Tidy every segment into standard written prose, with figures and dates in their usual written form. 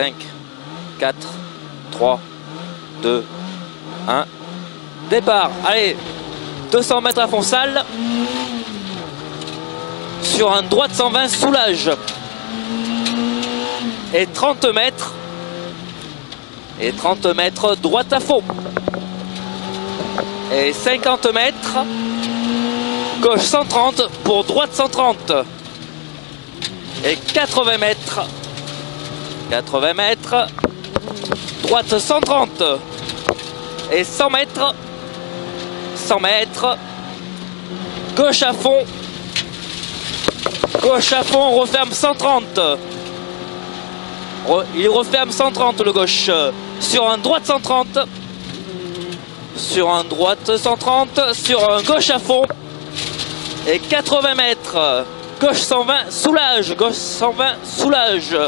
5, 4, 3, 2, 1. Départ. Allez, 200 mètres à fond salle. Sur un droite 120 soulage. Et 30 mètres. Et 30 mètres droite à fond. Et 50 mètres. Gauche 130 pour droite 130. Et 80 mètres. 80 mètres. Droite 130. Et 100 mètres. 100 mètres. Gauche à fond. Gauche à fond, on referme 130. Il referme 130 le gauche. Sur un droite 130. Sur un droite 130. Sur un gauche à fond. Et 80 mètres. Gauche 120, soulage. Gauche 120, soulage.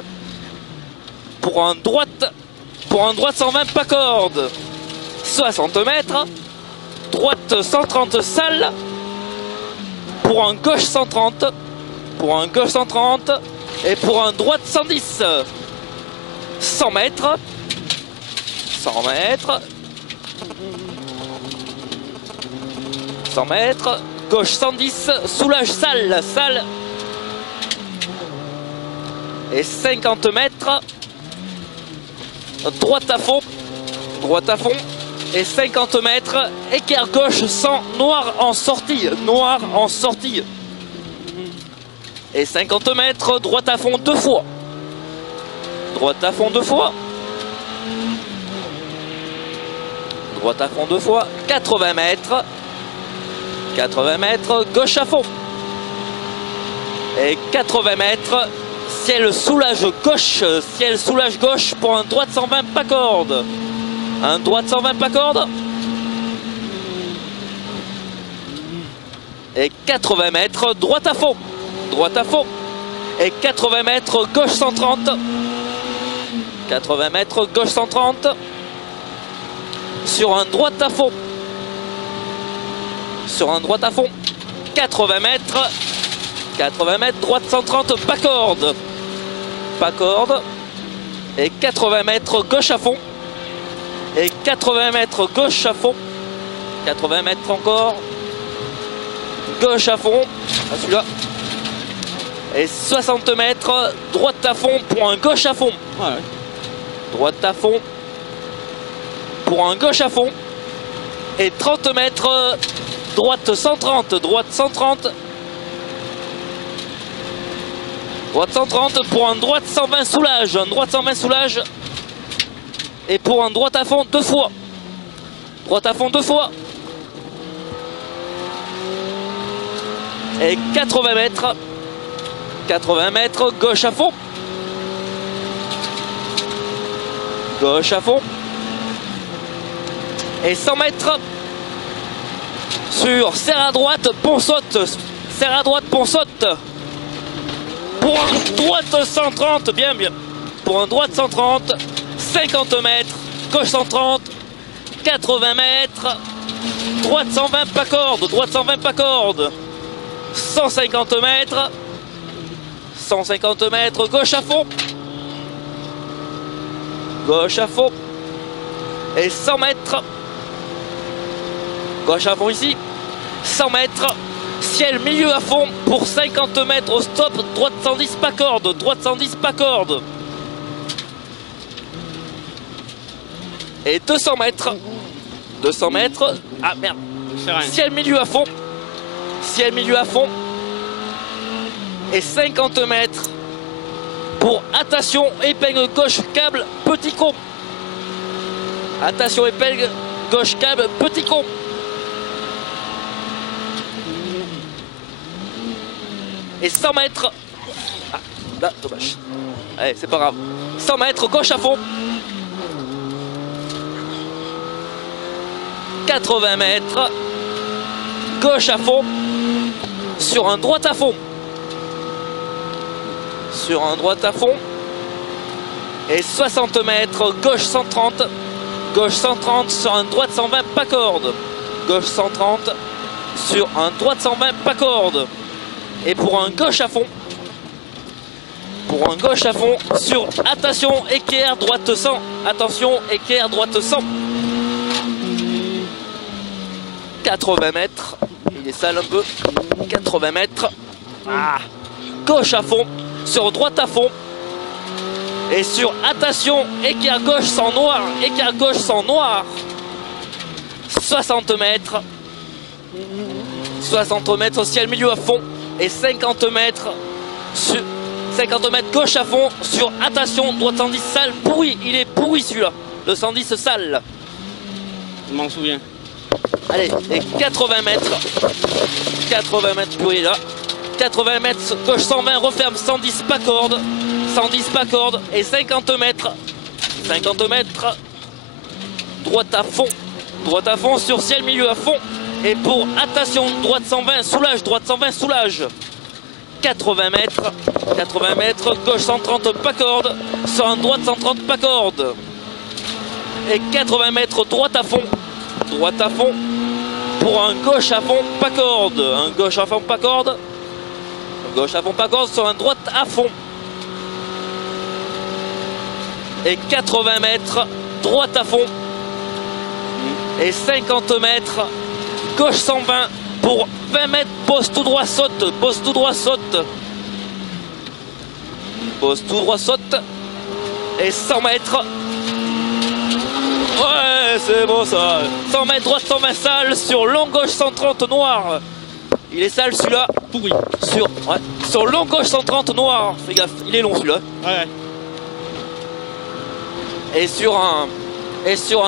Pour un droite 120, pas corde. 60 mètres. Droite 130, salle. Pour un gauche 130. Pour un gauche 130. Et pour un droite 110. 100 mètres. 100 mètres. 100 mètres. Gauche 110. Soulage, salle. Salle. Et 50 mètres. Droite à fond. Droite à fond. Et 50 mètres. Écart gauche 100. Noir en sortie. Noir en sortie. Et 50 mètres. Droite à fond 2 fois. Droite à fond 2 fois. Droite à fond 2 fois. 80 mètres. 80 mètres. Gauche à fond. Et 80 mètres. Ciel soulage gauche. Ciel soulage gauche pour un droite 120 pas corde. Un droite 120 pas corde. Et 80 mètres. Droite à fond. Droite à fond. Et 80 mètres. Gauche 130. 80 mètres. Gauche 130. Sur un droite à fond. Sur un droite à fond. 80 mètres. 80 mètres. Droite 130. Pas corde. Pas corde. Et 80 mètres. Gauche à fond. Et 80 mètres. Gauche à fond. 80 mètres encore. Gauche à fond. Ah, celui-là. Et 60 mètres. Droite à fond pour un gauche à fond. Ouais. Droite à fond. Pour un gauche à fond. Et 30 mètres. Droite 130. Droite 130. Droite 130 pour un droite 120 soulage. Un droite 120 soulage. Et pour un droite à fond 2 fois. Droite à fond 2 fois. Et 80 mètres. 80 mètres. Gauche à fond. Gauche à fond. Et 100 mètres. Sur serre à droite, pont saute. Serre à droite, pont saute. Pour un droite 130, bien. Pour un droite 130, 50 mètres, gauche 130, 80 mètres, droite 120 pas corde, droite 120 pas corde, 150 mètres, 150 mètres, gauche à fond, gauche à fond, et 100 mètres, gauche à fond ici, 100 mètres, ciel milieu à fond pour 50 mètres au stop, droite 110 pas corde, droite 110 pas corde. Et 200 mètres. 200 mètres. Ah merde. Ciel milieu à fond. Ciel milieu à fond. Et 50 mètres. Pour attention, épingle gauche, câble, petit con. Attention, épingle gauche, câble, petit con. Et 100 mètres. Ah, là, dommage. Allez, c'est pas grave. 100 mètres, gauche à fond. 80 mètres. Gauche à fond. Sur un droite à fond. Sur un droite à fond. Et 60 mètres. Gauche 130. Gauche 130 sur un droite 120 pas corde. Gauche 130 sur un droite 120 pas corde. Et pour un gauche à fond. pour un gauche à fond sur, attention, équerre, droite 100, attention, équerre, droite 100. 80 mètres, il est sale un peu, 80 mètres, gauche à fond, sur droite à fond, et sur, attention, équerre gauche sans noir, équerre gauche sans noir, 60 mètres, 60 mètres au ciel milieu à fond, et 50 mètres, sur 50 mètres gauche à fond, sur, attention, droite 110 sale, pourri, il est pourri celui-là, le 110 sale. Je m'en souviens. Allez, et 80 mètres pourri là, 80 mètres, gauche 120, referme, 110 pas corde, 110 pas corde, et 50 mètres, droite à fond sur ciel milieu à fond, et pour, attention, droite 120, soulage, droite 120, soulage, 80 mètres, gauche 130 pas corde, sur un droite 130 pas corde, et 80 mètres, droite à fond, pour un gauche à fond pas corde, un gauche à fond pas corde, sur un droite à fond, et 80 mètres, droite à fond, et 50 mètres, gauche 120, pour 20 mètres, poste tout droit saute, et 100 mètres, ouais c'est bon ça, 100 mètres droite 120 sale, sur long gauche 130 noir, il est sale celui-là, Pourri. Sur long gauche 130 noir, fais gaffe, il est long celui-là, Ouais. et sur un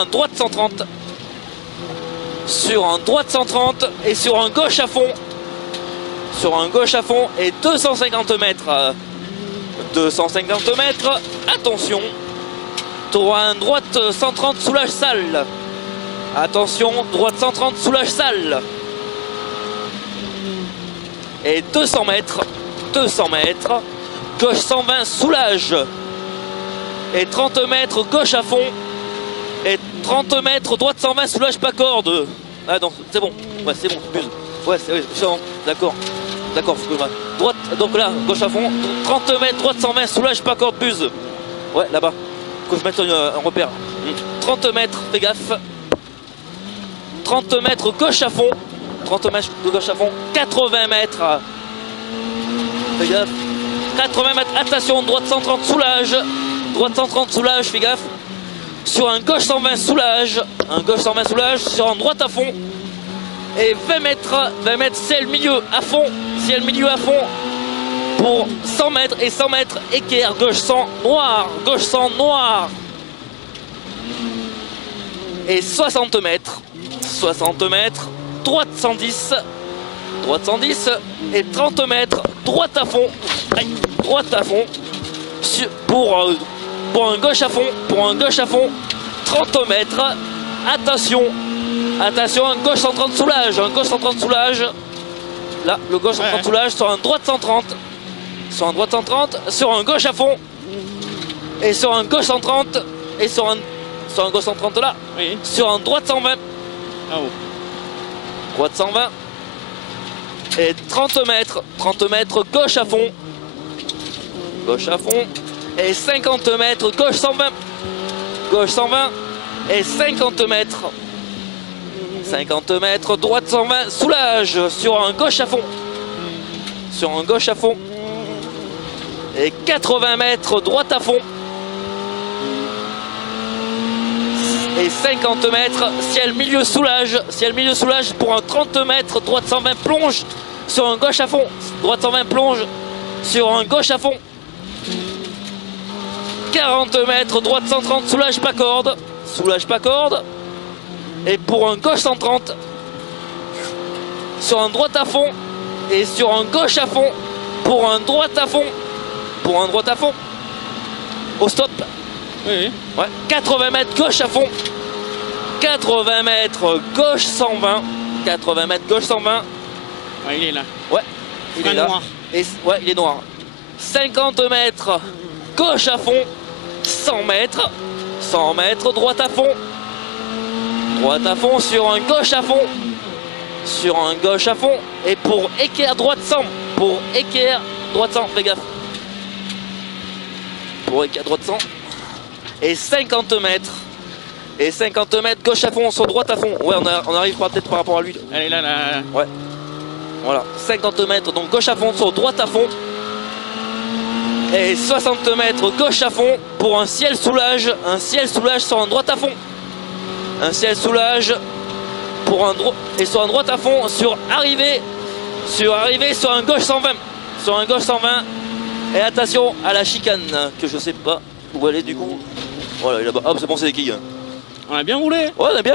droite 130, et sur un gauche à fond, et 250 mètres, attention, un droite 130 soulage sale, attention, droite 130 soulage sale, et 200 mètres, gauche 120 soulage, et 30 mètres gauche à fond, et 30 mètres droite 120 soulage pas corde. Ah non, c'est bon, ouais c'est bon, buse. Ouais c'est bon, d'accord, faut que droite, donc là, gauche à fond, 30 mètres droite 120 soulage pas corde, buse. Ouais là-bas, faut que je mette un repère. 30 mètres, fais gaffe. 30 mètres gauche à fond, 80 mètres, fais gaffe. 80 mètres, attention, droite 130 soulage, fais gaffe. Sur un gauche 120 soulage, sur un droite à fond, et 20 mètres ciel milieu à fond, pour 100 mètres, et 100 mètres équerre, gauche 100 noir, et 60 mètres, droite 110, et 30 mètres, droite à fond, pour un gauche à fond, 30 mètres, attention, un gauche 130 soulage, là, le gauche 130 soulage, sur un droite 130, sur un gauche à fond, et sur un gauche 130, et sur un gauche 130 là, Oui. sur un droite 120, Ah oh. droite 120, et 30 mètres, gauche à fond, et 50 mètres, gauche 120, et 50 mètres, droite 120, soulage, sur un gauche à fond, et 80 mètres, droite à fond, et 50 mètres, ciel milieu soulage, pour un 30 mètres, droite 120, plonge, sur un gauche à fond, droite 120, plonge, sur un gauche à fond, 40 mètres, droite 130, soulage pas corde, et pour un gauche 130, sur un droite à fond, et sur un gauche à fond, pour un droite à fond, au stop, Oui. ouais, 80 mètres gauche à fond, 80 mètres gauche 120, Ah, il est là. ouais, il est là, Noir. et, ouais, il est noir, 50 mètres gauche à fond, 100 mètres, droite à fond, sur un gauche à fond, et pour équerre droite 100, fais gaffe, Break à droite 100. Et 50 mètres. Et 50 mètres, gauche à fond, sur droite à fond. Ouais, on arrive peut-être par rapport à lui. Elle est là, là. Ouais. Voilà, 50 mètres, donc gauche à fond, sur droite à fond. Et 60 mètres, gauche à fond, pour un ciel soulage. Un ciel soulage sur un droite à fond. Un ciel soulage pour un et sur un droite à fond, sur arrivée, sur un gauche 120. Sur un gauche 120. Et attention à la chicane, que je sais pas où elle est du coup. Voilà, là-bas. Hop, c'est bon, c'est des quilles. On a bien roulé. Ouais, on a bien.